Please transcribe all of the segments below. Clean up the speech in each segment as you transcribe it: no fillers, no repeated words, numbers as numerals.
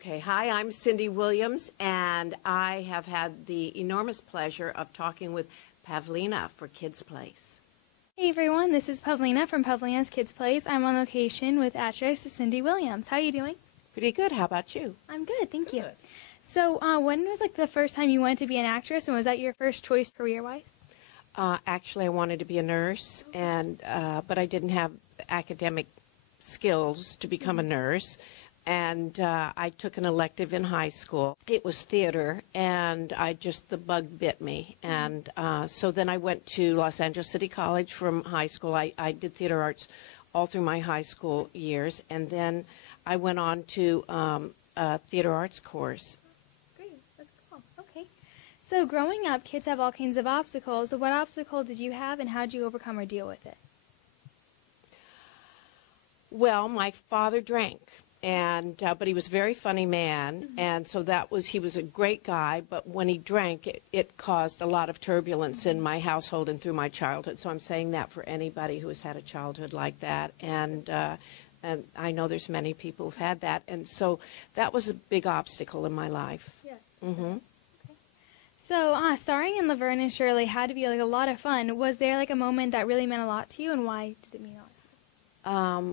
Okay, hi, I'm Cindy Williams, and I have had the enormous pleasure of talking with Pavlina for Kids Place. Hey everyone, this is Pavlina from Pavlina's Kids Place. I'm on location with actress Cindy Williams. How are you doing? Pretty good. How about you? I'm good, thank you. So, when was the first time you wanted to be an actress, and was that your first choice career-wise? Actually, I wanted to be a nurse, and but I didn't have academic skills to become a nurse. And I took an elective in high school. It was theater, and the bug bit me. And so then I went to Los Angeles City College from high school. I did theater arts all through my high school years, and then I went on to a theater arts course. Great, that's cool. Okay. So growing up, kids have all kinds of obstacles. So what obstacle did you have, and how did you overcome or deal with it? Well, my father drank. And but he was a very funny man, and so he was a great guy, but when he drank, it caused a lot of turbulence in my household and through my childhood. So I'm saying that for anybody who has had a childhood like that, and I know there's many people who've had that, and so that was a big obstacle in my life. Yes. Mm-hmm. Okay. So starring in Laverne Shirley had to be a lot of fun. Was there a moment that really meant a lot to you, and why did it mean a lot?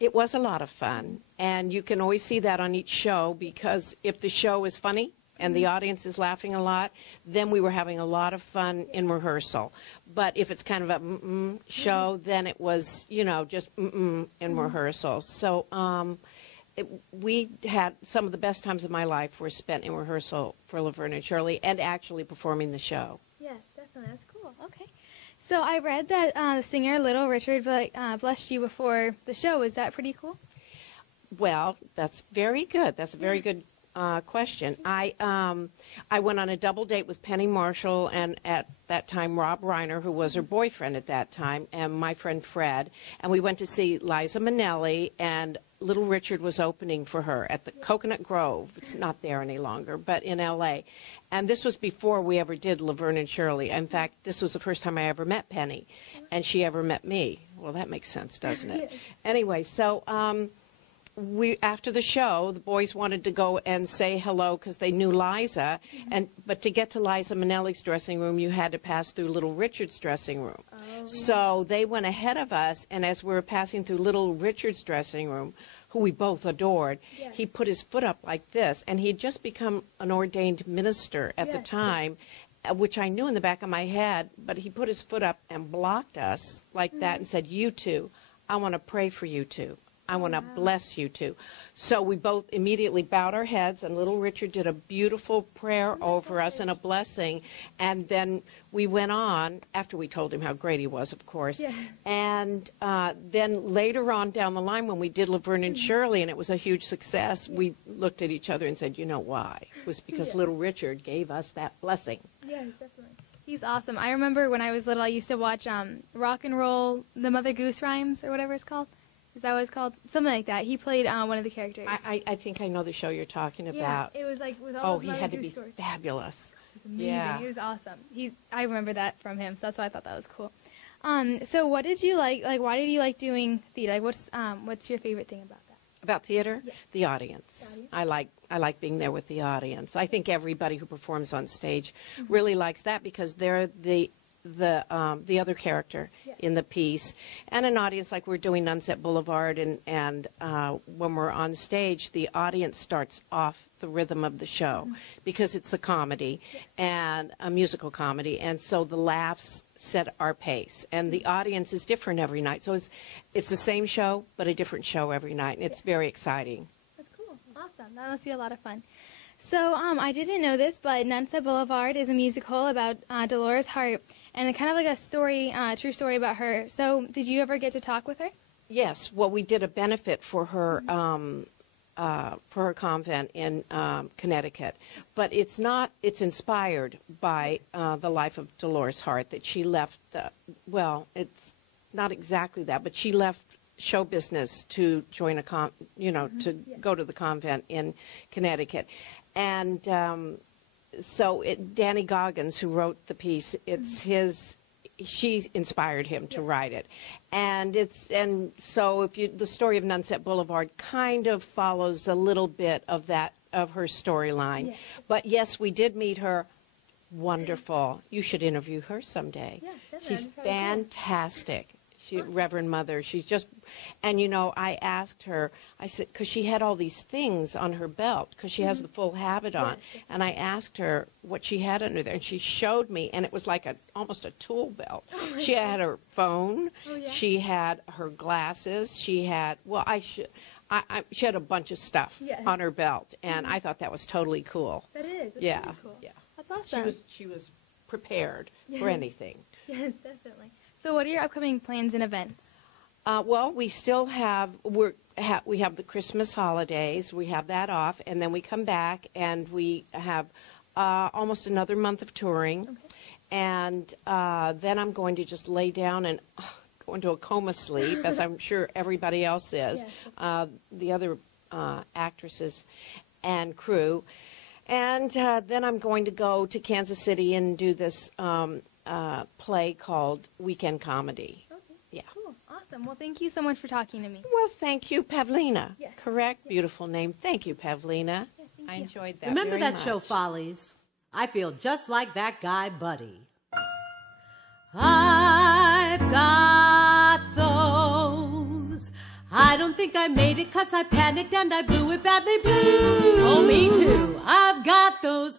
It was a lot of fun, and you can always see that on each show, because if the show is funny and the audience is laughing a lot, then we were having a lot of fun in rehearsal. But if it's kind of a show, then it was, just in rehearsal. So we had some of the best times of my life were spent in rehearsal for Laverne and Shirley and actually performing the show. Yes, definitely. That's cool. Okay. So I read that the singer Little Richard blessed you before the show. Is that pretty cool? Well, that's very good. That's a very good question. I went on a double date with Penny Marshall and at that time Rob Reiner, who was her boyfriend at that time, and my friend Fred. And we went to see Liza Minnelli, and Little Richard was opening for her at the Coconut Grove. It's not there any longer, but in L.A. And this was before we ever did Laverne and Shirley. In fact, this was the first time I ever met Penny, and she ever met me. Well, that makes sense, doesn't it? Anyway, so after the show, the boys wanted to go and say hello because they knew Liza, but to get to Liza Minnelli's dressing room, you had to pass through Little Richard's dressing room. Oh, so they went ahead of us, and as we were passing through Little Richard's dressing room, who we both adored, he put his foot up like this, and he had just become an ordained minister at the time, which I knew in the back of my head, but he put his foot up and blocked us like that and said, "You two, I want to pray for you two. I want to bless you two." So we both immediately bowed our heads, and Little Richard did a beautiful prayer over us and a blessing. And then we went on, after we told him how great he was, of course. And then later on down the line, when we did Laverne and Shirley, and it was a huge success, we looked at each other and said, "You know why? It was because Little Richard gave us that blessing." Yes, definitely. He's awesome. I remember when I was little, I used to watch Rock and Roll, the Mother Goose Rhymes, or whatever it's called. Is that what it's called? Something like that. He played one of the characters. I think I know the show you're talking about. Yeah, it was with all he had to be stories. Fabulous. It was amazing. Yeah. He was awesome. I remember that from him, so that's why I thought that was cool. So what did you like? Why did you like doing theater? What's your favorite thing about that? About theater? Yes. The audience. I like being there with the audience. I think everybody who performs on stage really likes that, because they're the other character in the piece, and an audience like we're doing Sunset Boulevard, and when we're on stage, the audience starts off the rhythm of the show because it's a comedy and a musical comedy, and so the laughs set our pace, and the audience is different every night. So it's the same show but a different show every night, and it's very exciting. That's cool. Awesome. That must be a lot of fun. So I didn't know this, but Sunset Boulevard is a musical about Dolores Hart, and kind of a story, true story about her. So did you ever get to talk with her? Yes. Well, we did a benefit for her convent in Connecticut. But it's inspired by the life of Dolores Hart, that she left, it's not exactly that, but she left show business to join go to the convent in Connecticut. And so Danny Goggins, who wrote the piece, it's she inspired him to write it. And so the story of Nunset Boulevard kind of follows a little bit of her storyline. Yeah. But yes, we did meet her. Wonderful. You should interview her someday. Yeah, definitely. She's That'd be probably cool. fantastic. Reverend Mother. She's just, and I asked her, I said, because she had all these things on her belt, because she has the full habit on, and I asked her what she had under there, and she showed me, and it was like almost a tool belt. She had her phone, she had her glasses, she had, she had a bunch of stuff on her belt, and I thought that was totally cool. That is. That's Yeah, really cool. yeah. That's awesome. She was prepared for anything. Yes, definitely. So what are your upcoming plans and events? Well, we still have we have the Christmas holidays. We have that off, and then we come back and we have almost another month of touring. Okay. And then I'm going to just lay down and go into a coma sleep, as I'm sure everybody else is. Yes. The other actresses and crew. And then I'm going to go to Kansas City and do this play called Weekend Comedy. Okay. Yeah. Cool. Awesome. Well, thank you so much for talking to me. Well, thank you, Pavlina. Yes. Correct? Yes. Beautiful name. Thank you, Pavlina. Yeah, thank I you. enjoyed that. Remember very that much. show, Follies? I feel just like that guy, Buddy. I've got those. I don't think I made it 'cause I panicked and I blew it badly blue. Oh, me too. I've got those.